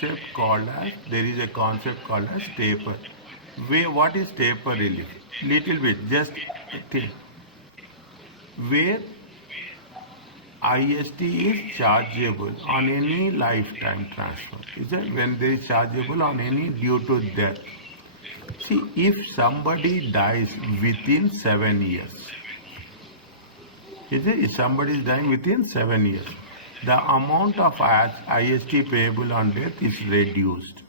there is a concept called as taper. What is taper relief? Little bit, just think. Where IST is chargeable on any lifetime transfer. Is that when they is chargeable on any due to death? See, if somebody dies within 7 years, if somebody is dying within 7 years, the amount of IST payable on death is reduced.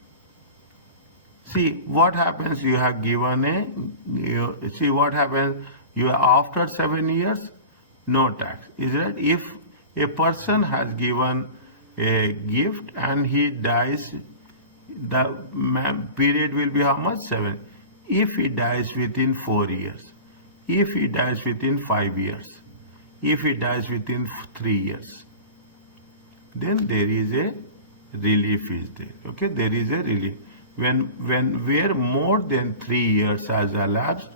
See what happens, you have given see what happens, you after 7 years, no tax. Is that if a person has given a gift and he dies, the period will be how much? 7. If he dies within 4 years, if he dies within 5 years, if he dies within 3 years, then there is a relief is there. Okay, there is a relief. Where more than 3 years has elapsed,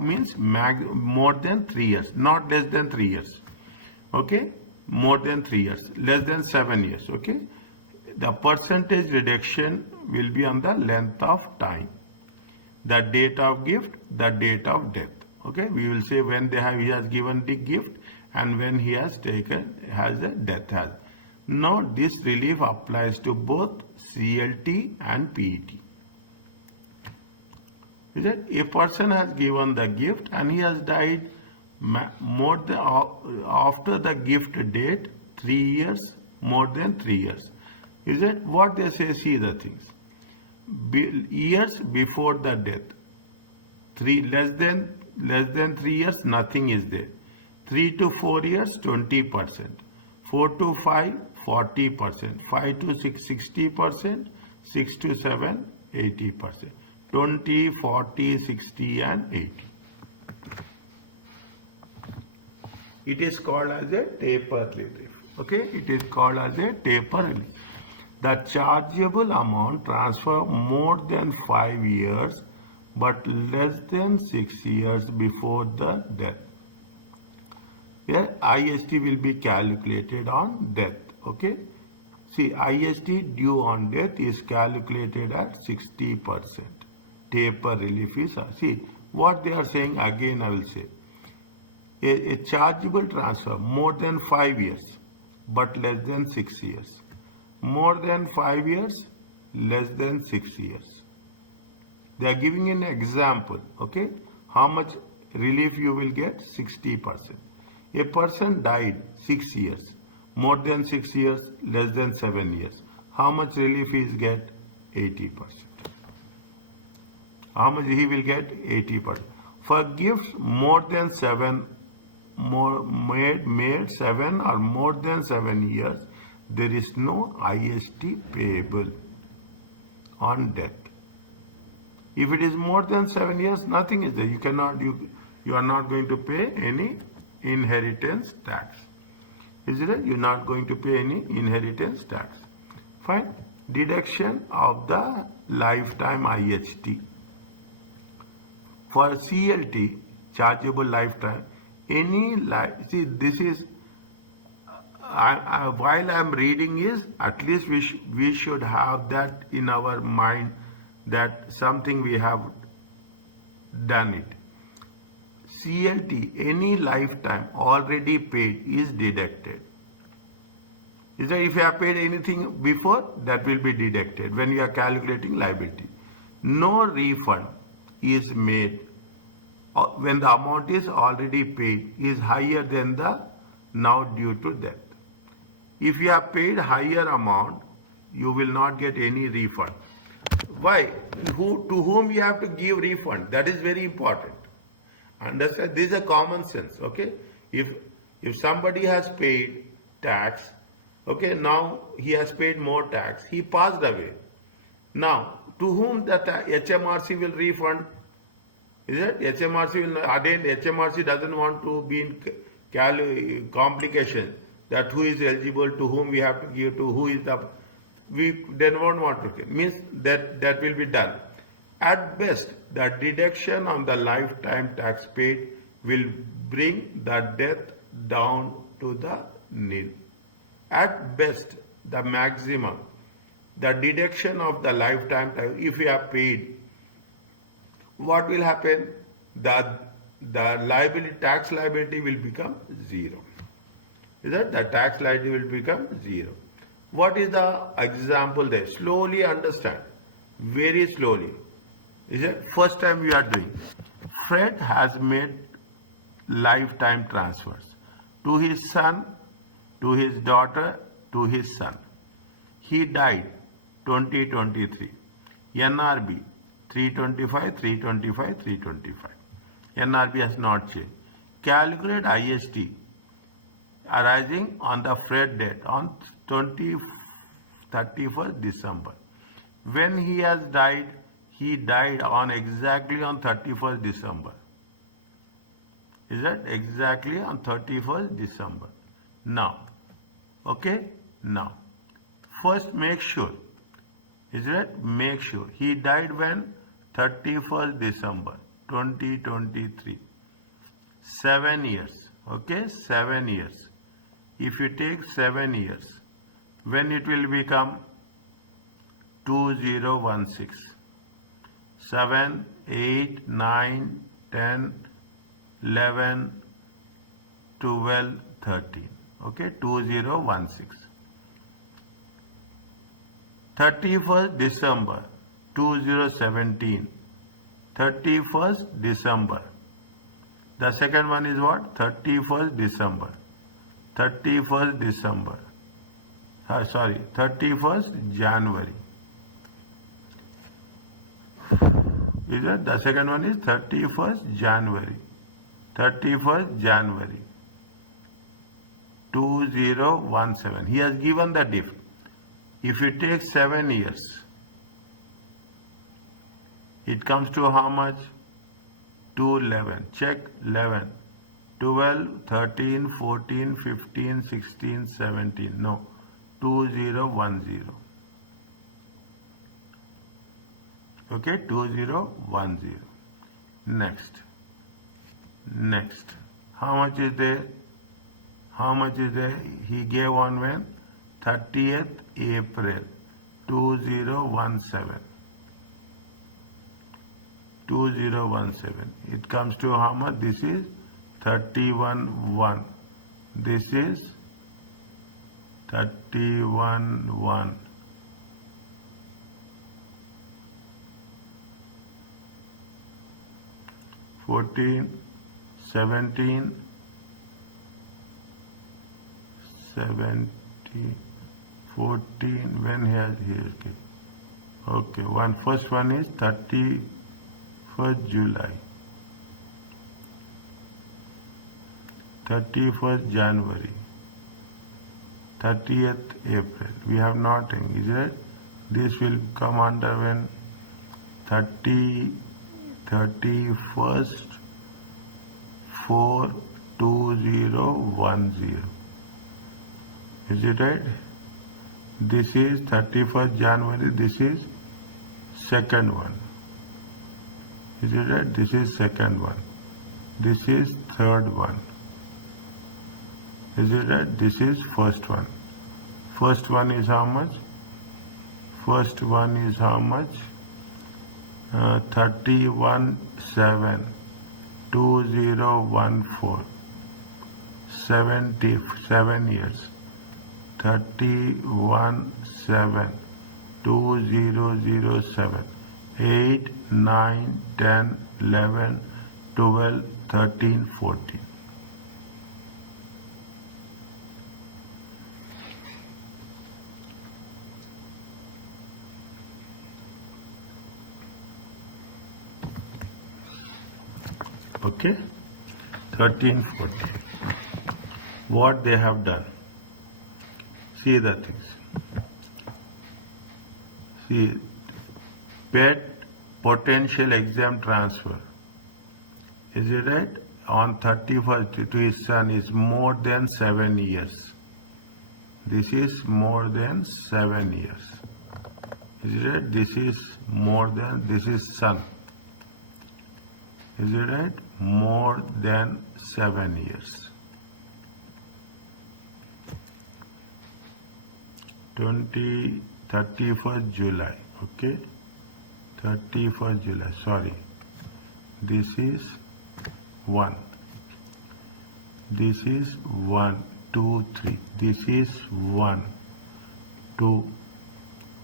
means more than 3 years, not less than 3 years. Okay, more than 3 years, less than 7 years. Okay, the percentage reduction will be on the length of time, the date of gift, the date of death. Okay, we will say when he has given the gift and when he has taken, has a death has. Now this relief applies to both CLT and PET. Is that a person has given the gift and he has died more than after the gift date 3 years, more than 3 years. Is that what they say? See the things. Years before the death, less than 3 years, nothing is there. 3 to 4 years, 20%. 4 to 5, 40%. 5 to 6, 60%. 6 to 7, 80%. 20, 40, 60 and 80. It is called as a taper relief. Okay, it is called as a taper relief. The chargeable amount transfer more than 5 years but less than 6 years before the death. Here IST will be calculated on death. Okay, see, IST due on death is calculated at 60%. Taper relief is, see what they are saying again, I will say. A chargeable transfer more than 5 years but less than 6 years. More than 5 years, less than 6 years. They are giving an example. Okay, how much relief you will get? 60%. A person died 6 years, more than 6 years, less than 7 years. How much relief he get? 80%. How much he will get? 80%. For gifts more than 7, made 7 or more than 7 years, there is no IST payable on death. If it is more than 7 years, nothing is there. You are not going to pay any inheritance tax. Is it? You are not going to pay any inheritance tax. Fine. Deduction of the lifetime IST. For CLT, chargeable lifetime, see, this is, while I am reading is, at least we should have that in our mind, that something we have done it. CLT, any lifetime already paid is deducted. Is that if you have paid anything before, that will be deducted when you are calculating liability. No refund is made when the amount is already paid is higher than the now due to death. If you have paid higher amount, you will not get any refund. Why? To whom you have to give refund? That is very important. Understand? This is a common sense. Okay? If somebody has paid tax, okay, now he has paid more tax, he passed away. Now, to whom the HMRC will refund? Is it? HMRC will not, again, HMRC doesn't want to be in complication that who is eligible, to whom we have to give, to who is the, we then won't want to, means that will be done. At best, the deduction on the lifetime tax paid will bring the death down to the nil. At best, the maximum the deduction of the lifetime tax, if you have paid, what will happen? The liability, tax liability will become zero. Is that the tax liability will become zero? What is the example there? Slowly understand, very slowly. Is it first time you are doing? Fred has made lifetime transfers to his son, to his daughter, to his son. He died 2023. NRB 325, 325, 325. NRB has not changed. Calculate IST arising on the Fred date on 31st December. When he has died, he died on exactly on 31st December. Is that exactly on 31st December? Now, okay? Now, first make sure. Is that? Make sure. He died when? 31st December 2023. 7 years. Okay? 7 years. If you take 7 years, when it will become 2016. 7, 8, 9, 10, 11, 12, 13. Okay, 2016. 31st December 2017. 31st December. The second one is what? 31st December. 31st December. 31st January. Is it? The second one is 31st January. 31st January 2017. He has given the diff. If you take 7 years, it comes to how much? 211. Check 11. 12, 13, 14, 15, 16, 17. No. 2010. Okay, 2010. Next. How much is there? How much is there? He gave on when? 30th April 2017. 2017. It comes to how much? This is 31-1. This is 31-1. 14, 17, 14. When has he? Okay. First one is 31st July. 31st January. 30th April. We have nothing, is it? This will come under when? 31st 4 2010. Is it right? This is 31st January. This is second one. Is it right? This is second one. This is third one. Is it right? This is first one. First one is how much? First one is how much? 31-7 2014. 7 years. 31-7 2007. 8, 9, 10, 11, 12, 13, 14. Okay, 13, 14. What they have done? See the things. See, PET, potential exempt transfer. Is it right? On 31st to his son is more than 7 years. This is more than 7 years. Is it right? This is more than, this is son. Is it right? More than 7 years. 20 31st July, okay, 31st July, sorry, this is 1, this is 1, 2, 3, this is 1, 2,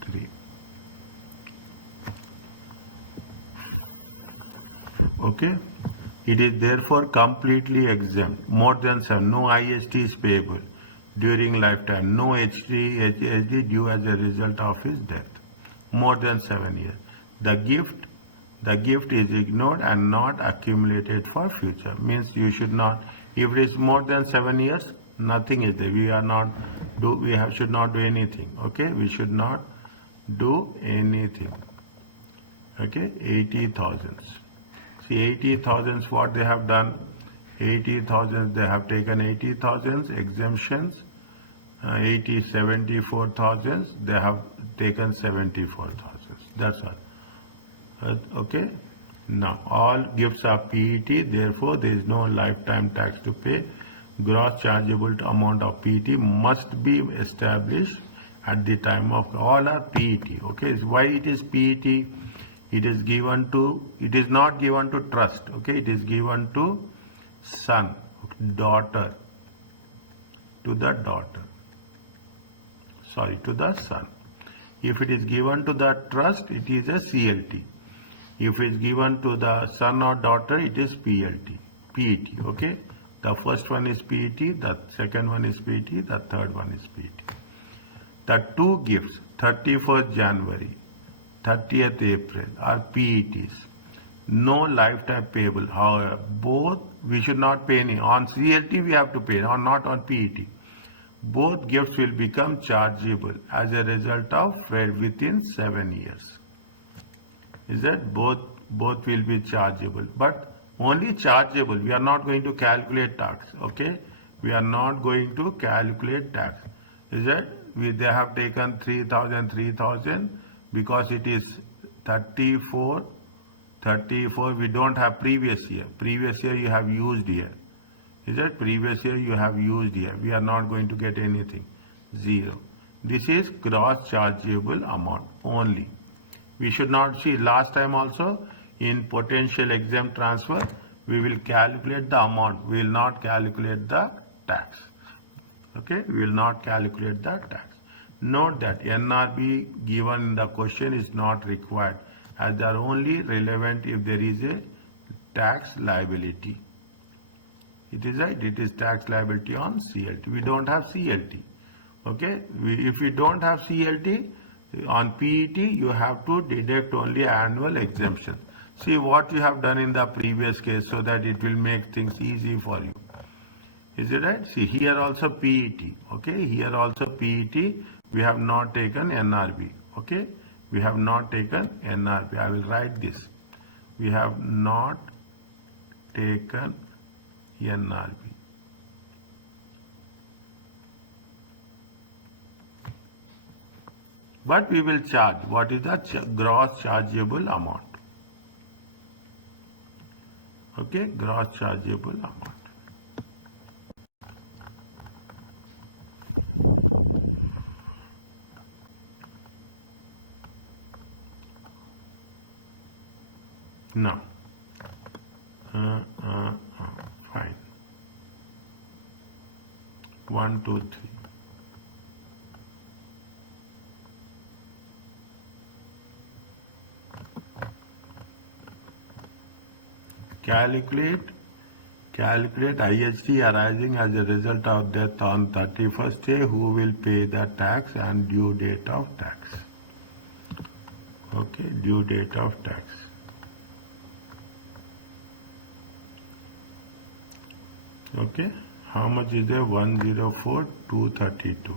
3, okay. It is therefore completely exempt. More than 7, no IST is payable during lifetime, no HD due as a result of his death. More than 7 years. The gift is ignored and not accumulated for future. Means you should not, if it is more than 7 years, nothing is there. Should not do anything. Okay, we should not do anything. Okay, 80,000. See, 80,000 what they have done. 80,000 they have taken 80,000 exemptions. 74,000 they have taken 74,000. That's all. Okay. Now all gifts are PET. Therefore, there is no lifetime tax to pay. Gross chargeable amount of PET must be established at the time of all are PET. Okay. Why it is PET? It is given to, it is not given to trust, okay, it is given to son, daughter, to the daughter, sorry, to the son. If it is given to the trust, it is a CLT. If it is given to the son or daughter, it is PET, okay. The first one is PET, the second one is PET, the third one is PET. The two gifts, 31st January, 30th April are PETs. No lifetime payable. However, both we should not pay any. On CLT we have to pay, or not on PET. Both gifts will become chargeable as a result of within 7 years. Is that both will be chargeable, but only chargeable. We are not going to calculate tax. Okay, we are not going to calculate tax. Is that they have taken 3,000. Because it is 34, we don't have previous year. Previous year you have used here. Is that previous year you have used here? We are not going to get anything. 0. This is gross chargeable amount only. We should not see last time also in potential exempt transfer, we will calculate the amount. We will not calculate the tax. Okay, we will not calculate the tax. Note that NRB given in the question is not required, as they are only relevant if there is a tax liability. It is right, it is tax liability on CLT. We don't have CLT. Okay, if we don't have CLT, on PET you have to deduct only annual exemption. See what you have done in the previous case so that it will make things easy for you. Is it right? See here also PET. Okay, here also PET. We have not taken NRB. Okay, we have not taken NRB. I will write this. We have not taken NRB. But we will charge. What is the gross chargeable amount? Okay, gross chargeable amount. Now, fine. 1, 2, 3. Calculate IHT arising as a result of death on 31st day. Who will pay the tax and due date of tax? Okay, due date of tax. Okay, how much is there? 104,232.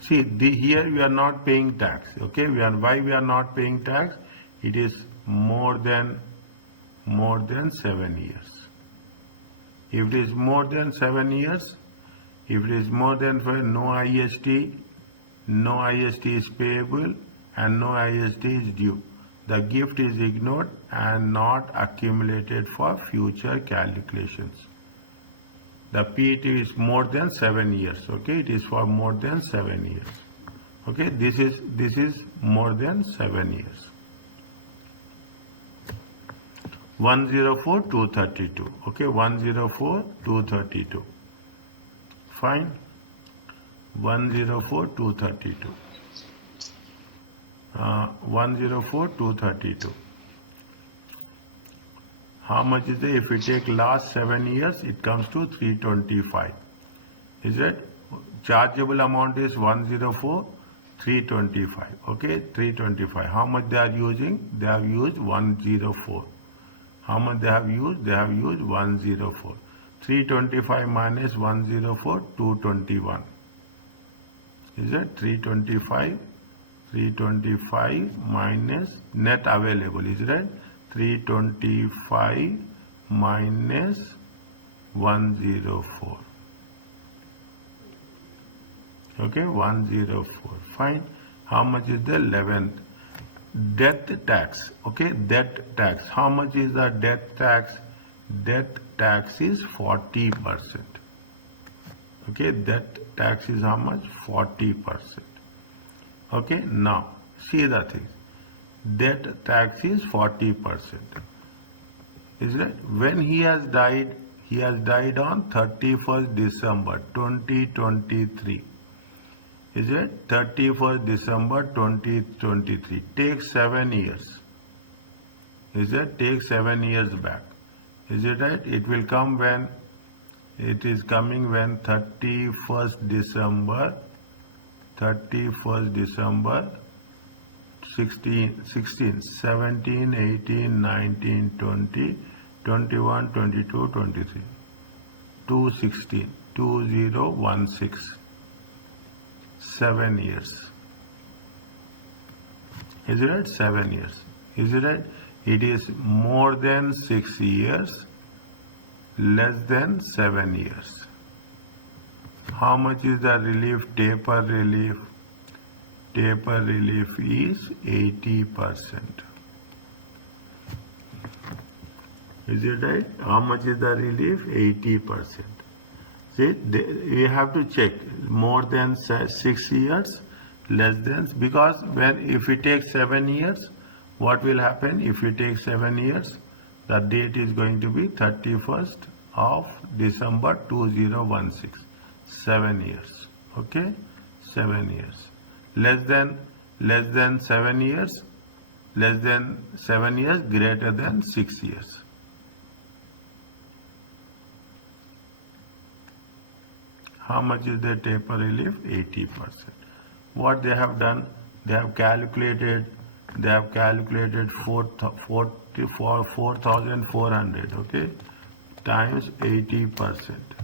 See, here we are not paying tax. Okay, why we are not paying tax? It is more than 7 years. If it is more than 7 years, if it is more than no IST is payable and no IST is due. The gift is ignored and not accumulated for future calculations. The PET is more than 7 years. Okay, it is for more than 7 years. Okay, this is more than 7 years. 104,232. Okay, 104,232. Fine. 104,232. 104,232. How much is it? If we take last 7 years, it comes to 325. Is it? Chargeable amount is 104,325. Okay, 325. How much they are using? They have used 104. How much they have used? They have used 104. 325 minus 104, 221. Is it? 325. 325 minus net available. Is it? 325 minus 104. Okay, 104. Fine. How much is the 11th? Death tax. Okay, death tax. How much is the death tax? Death tax is 40%. Okay, death tax is how much? 40%. Okay, now see the thing. Death tax is 40%. Is it? When he has died on 31st December 2023. Is it? 31st December 2023. Take 7 years. Is it? Take 7 years back. Is it right? It will come when it is coming when 31st December 16, 17, 18, 19, 20, 21, 22, 23. 216, 2016. 7 years. Is it right? 7 years. Is it right? It is more than 6 years, less than 7 years. How much is the relief? Taper relief. Taper relief is 80%. Is it right? How much is the relief? 80%. See, we have to check more than 6 years, less than, because if we take 7 years, what will happen? If you take 7 years, the date is going to be 31st of December 2016. 7 years. Okay, 7 years. Less than 7 years, less than 7 years, greater than 6 years. How much is the taper relief? 80%. What they have done? They have calculated 4,400. Okay, times 80%.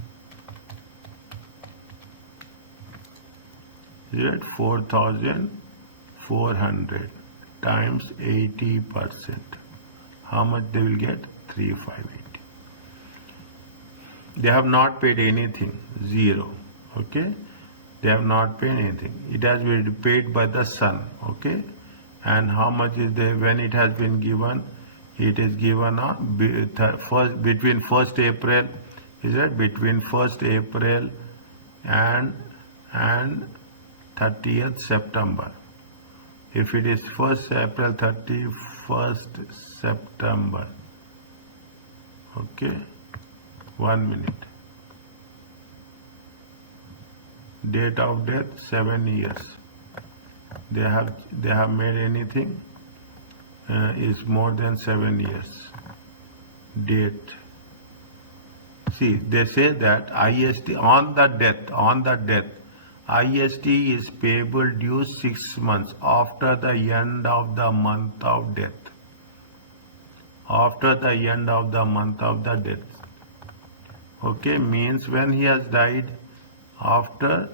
Is 4,400 times 80%. How much they will get? 3,580. They have not paid anything, zero. Okay, they have not paid anything. It has been paid by the son. Okay, and how much is there when it has been given? It is given on between 1st April. Is it between 1st April and 30th September? If it is 1st April, 31st September. Okay. 1 minute. Date of death 7 years. They have made anything is more than 7 years. Date. See, they say that IST on the death, IST is payable due 6 months after the end of the month of death. After the end of the month of the death. Okay, means when he has died after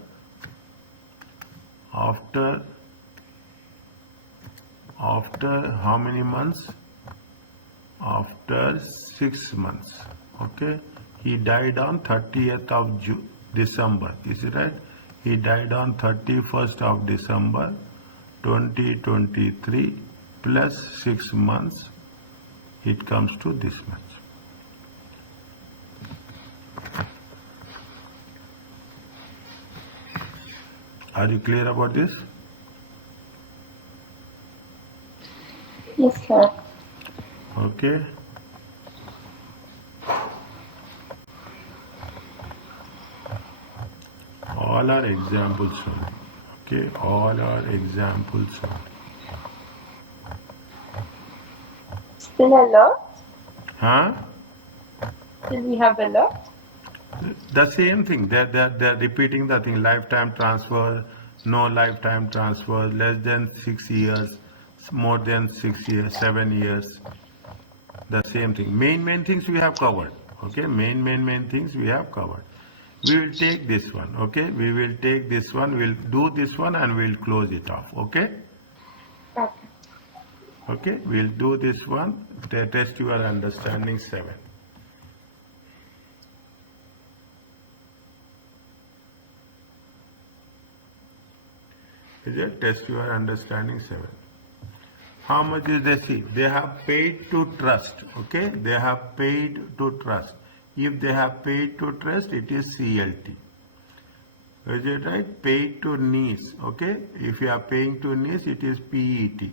how many months? After 6 months. Okay, he died on 30th of December. Is it right? He died on 31st of December 2023 plus 6 months. It comes to this much. Are you clear about this? Yes, sir. Okay. All are examples only. Okay, all are examples only. Still a lot? Huh? Still we have a lot? The same thing. They're repeating the thing. Lifetime transfer, no lifetime transfer, less than 6 years, more than 6 years, 7 years. The same thing. Main things we have covered. Okay, main things we have covered. We will take this one. Okay, we will take this one. We'll do this one and we'll close it off. Okay. Okay. Okay, we'll do this one. Test your understanding 7. Is it? Test your understanding 7. How much is they see? They have paid to trust. Okay, they have paid to trust. If they have paid to trust, it is CLT. Is it right? Paid to niece. Okay, if you are paying to niece, it is PET.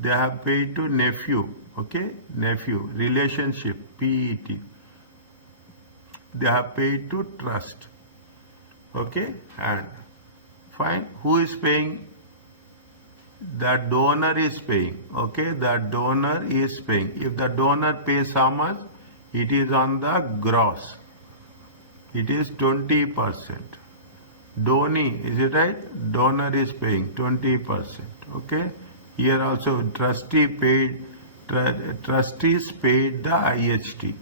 They have paid to nephew. Okay, nephew. Relationship. PET. They have paid to trust. Okay, and fine. Who is paying? The donor is paying. Okay, the donor is paying. If the donor pays how much? It is on the gross. It is 20%. Donee, is it right? Donor is paying 20%. Okay. Here also trustee paid. Trustees paid the IHT.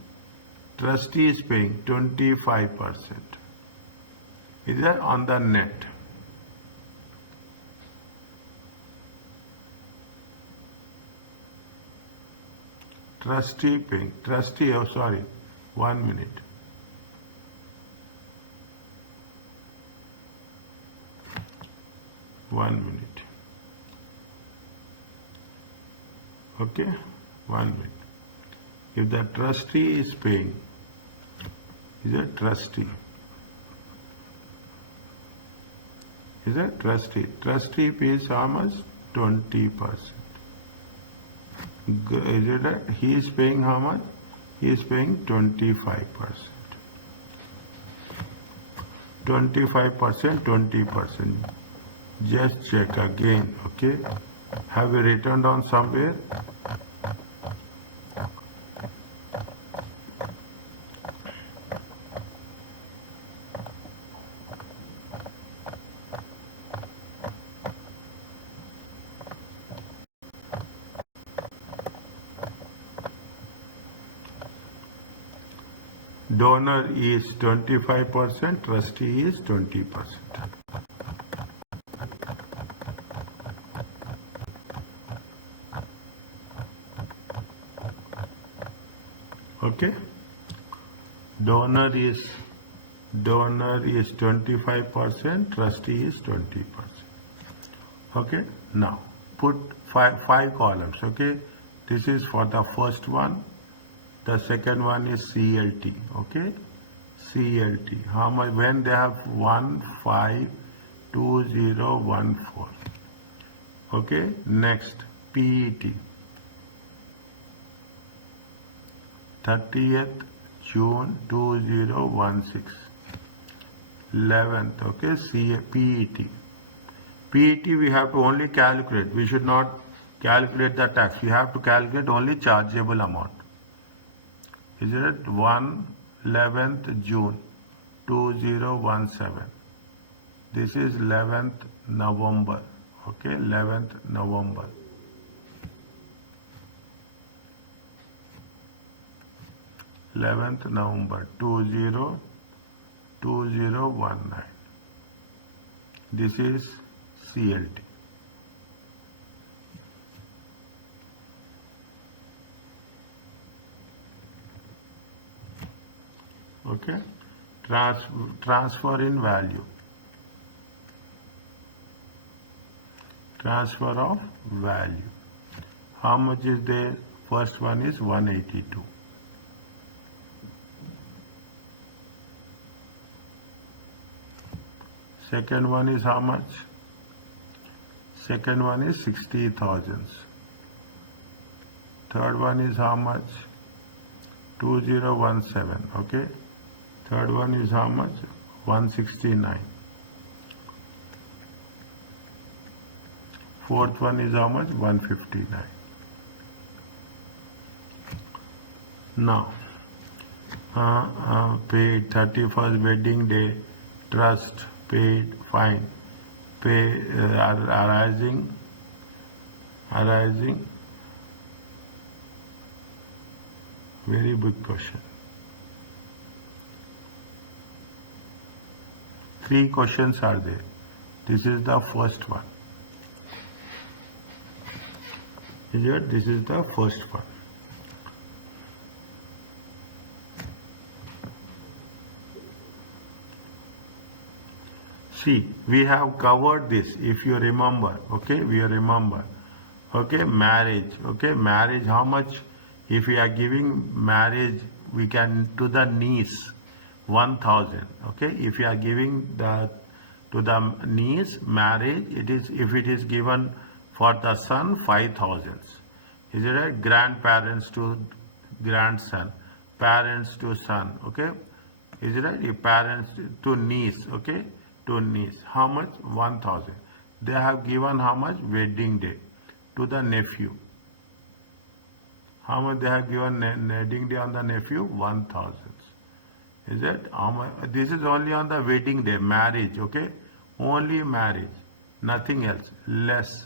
Trustee is paying 25%. Is that on the net? Trustee paying. Trustee, oh sorry, 1 minute. Okay, 1 minute. If the trustee is paying, is a trustee. Is a trustee. Trustee pays how much? 20%. Is it right? He is paying how much? He is paying 25%. 25%, 20%. Just check again, okay? Have you written down somewhere? Donor is 25%, trustee is 20%. Okay? Donor is 25%, trustee is 20%. Okay? Now put five columns. Okay? This is for the first one. The second one is CLT. Okay? CLT. How much? When they have 152014. Okay? Next, PET. 30th June 2016. 11th. Okay? PET. PET we have to only calculate. We should not calculate the tax. We have to calculate only chargeable amount. Is it 11th June 2017? This is 11th November. Okay, 11th November. 11th November 2019. This is CLT. Okay, transfer in value. Transfer of value. How much is there? First one is 182. Second one is how much? Second one is 60,000. Third one is how much? 2017. Okay. Third one is how much? 169. Fourth one is how much? 159. Now, paid 31st wedding day, trust, paid, fine, pay arising, very big question. 3 questions are there. This is the first one. This is the first one. See, we have covered this, if you remember, okay, we remember, okay, marriage, okay, marriage, how much, if we are giving marriage, we can, to the niece, 1,000, okay, if we are giving to the niece, marriage, it is, if it is given for the son, 5,000, is it right? Grandparents to grandson, parents to son, okay, is it right? If parents to niece, okay, to niece. How much? 1,000. They have given how much? Wedding day. To the nephew. How much they have given wedding day on the nephew? 1,000. Is it? How much? This is only on the wedding day. Marriage. Okay? Only marriage. Nothing else. Less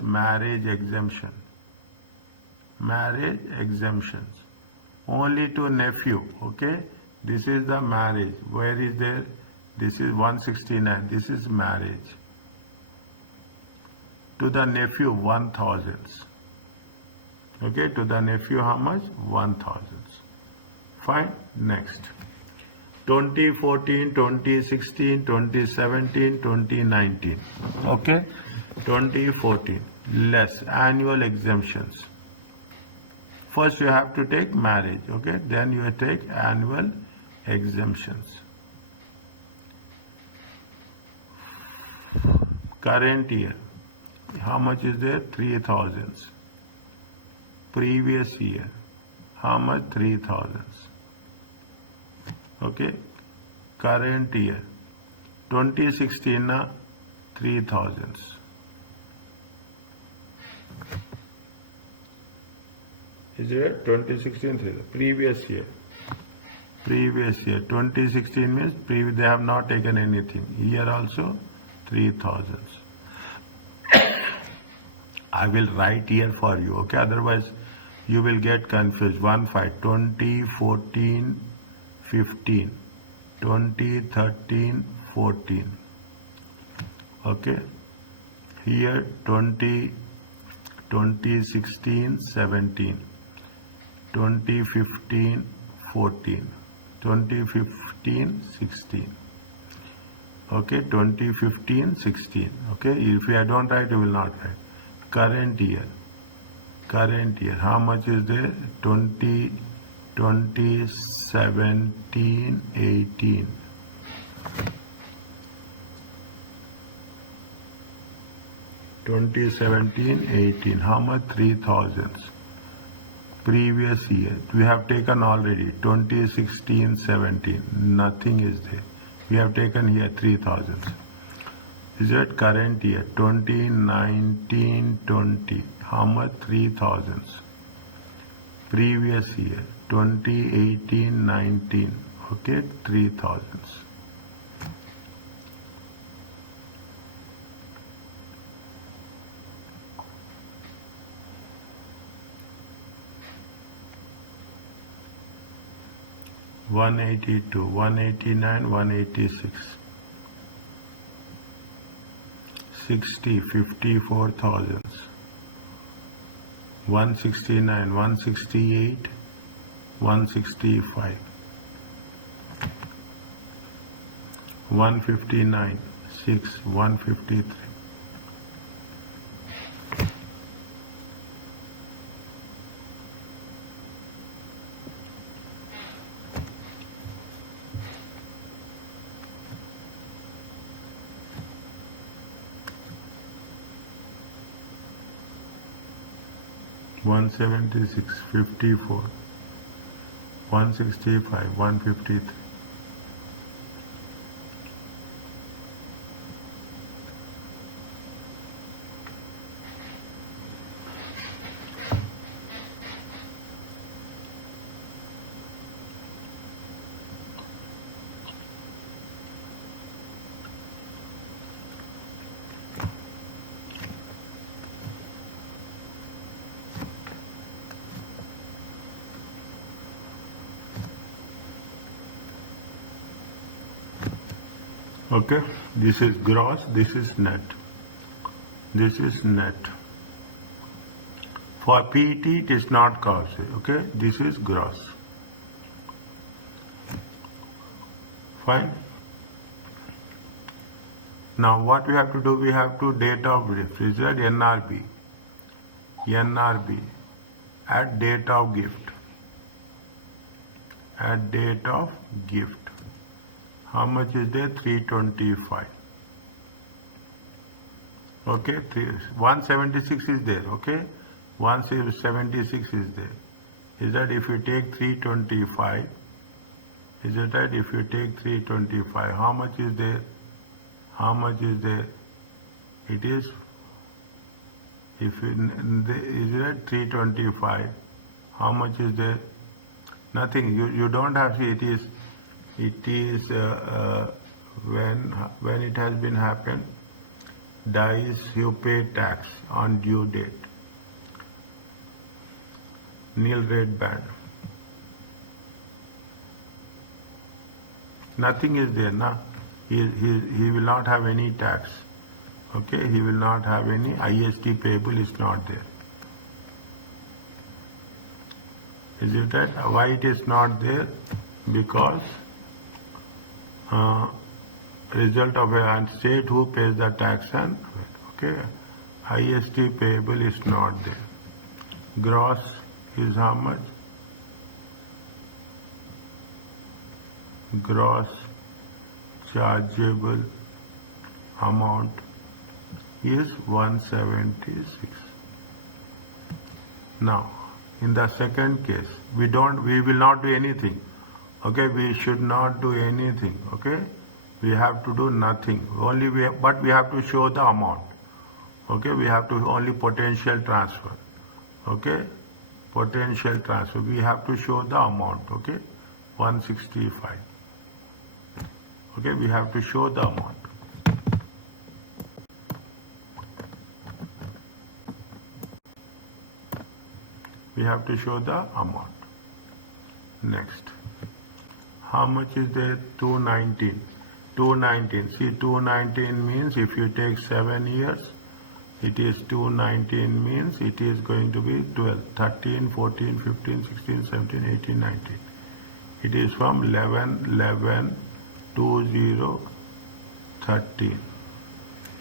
marriage exemption. Marriage exemptions. Only to nephew. Okay? This is the marriage. Where is there? This is 169. This is marriage. To the nephew, 1,000. Okay, to the nephew, how much? 1,000. Fine. Next. 2014, 2016, 2017, 2019. Okay. 2014. Less. Annual exemptions. First you have to take marriage. Okay. Then you take annual exemptions. Current year, how much is there? 3,000. Previous year, how much? 3,000. Okay. Current year, 2016 na 3,000. Is it 2016? Previous year. 2016 means they have not taken anything. Here also 3,000. I will write here for you, okay? Otherwise, you will get confused. 2014, 15, 2013, 14. Okay? Here 2016, 17, 2015, 14, 2015, 16. Okay, 2015, 16. Okay, if I don't write, you will not write. Current year, how much is there? 2017, 18. How much? 3,000. Previous year, we have taken already 2016, 17. Nothing is there. We have taken here 3,000. Is it current year? 2019, 20. How much? 3,000. Previous year, 2018, 19. Okay, 3,000. $182, $189, $186, $60, $54,000, $169, $168, $165, $159, $6, $153. 176, 54, 165, 153. Okay, this is gross, this is net. This is net. For PET, it is not cost. Okay, this is gross. Fine. Now, what we have to do? We have to date of gift. Is that NRB? NRB at date of gift. At date of gift. How much is there? 325. Okay, 176 is there. Okay, 176 is there. Is that if you take 325? Is it right? If you take 325, how much is there? How much is there? It is. If is it 325? How much is there? Nothing. You don't have to. It is. It is when it has been happened, dies, you pay tax on due date. Nil rate band. Nothing is there, na? He will not have any tax. Okay, he will not have any IST payable is not there. Is it right? Why it is not there? Because result of a state who pays the tax and okay, IST payable is not there. Gross is how much? Gross chargeable amount is 176. Now, in the second case, we will not do anything. Okay, we should not do anything. Okay, we have to do nothing. But we have to show the amount. Okay, we have to only potential transfer. Okay, potential transfer. We have to show the amount. Okay, 165. Okay, we have to show the amount. We have to show the amount. Next. How much is there? 219. 219. See, 219 means if you take 7 years, it is 219 means it is going to be 12, 13, 14, 15, 16, 17, 18, 19. It is from 11, 20, 13,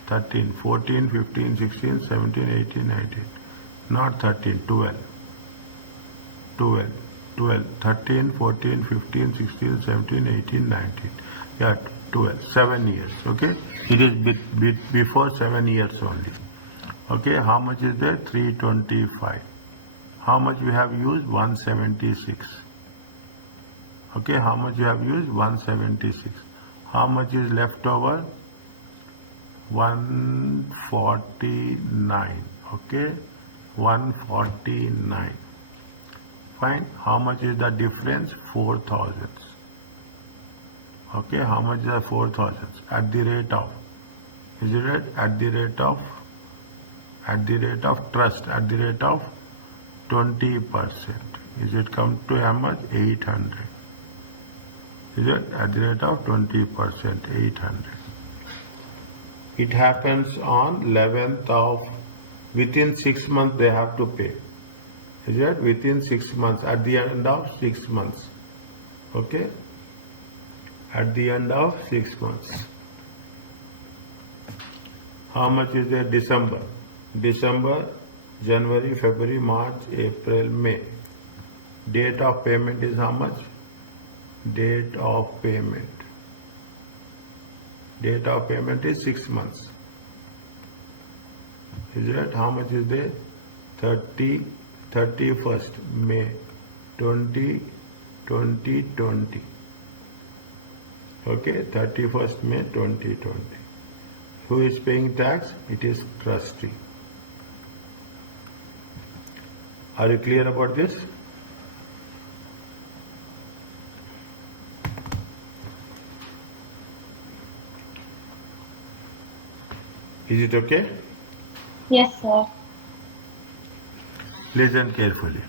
13, 14, 15, 16, 17, 18, 19. Not 13, 12. 12, 13, 14, 15, 16, 17, 18, 19. Yeah, 12, 7 years. Okay, it is before 7 years only. Okay, how much is there? 325. How much we have used? 176. Okay, how much you have used? 176. How much is left over? 149. Okay, 149. Fine. How much is the difference? 4,000. Okay, how much is the 4,000? At the rate of, is it right? At the rate of trust, at the rate of 20%. Is it come to how much? 800. Is it? At the rate of 20%, 800. It happens on 11th of, within 6 months they have to pay. Is it? Within 6 months, at the end of 6 months. Okay? At the end of 6 months. How much is there? December. December, January, February, March, April, May. Date of payment is how much? Date of payment. Date of payment is 6 months. Is it? How much is there? 30, 31st May 2020. Okay, 31st May 2020. Who is paying tax? It is trustee. Are you clear about this? Is it okay? Yes, sir. Listen carefully.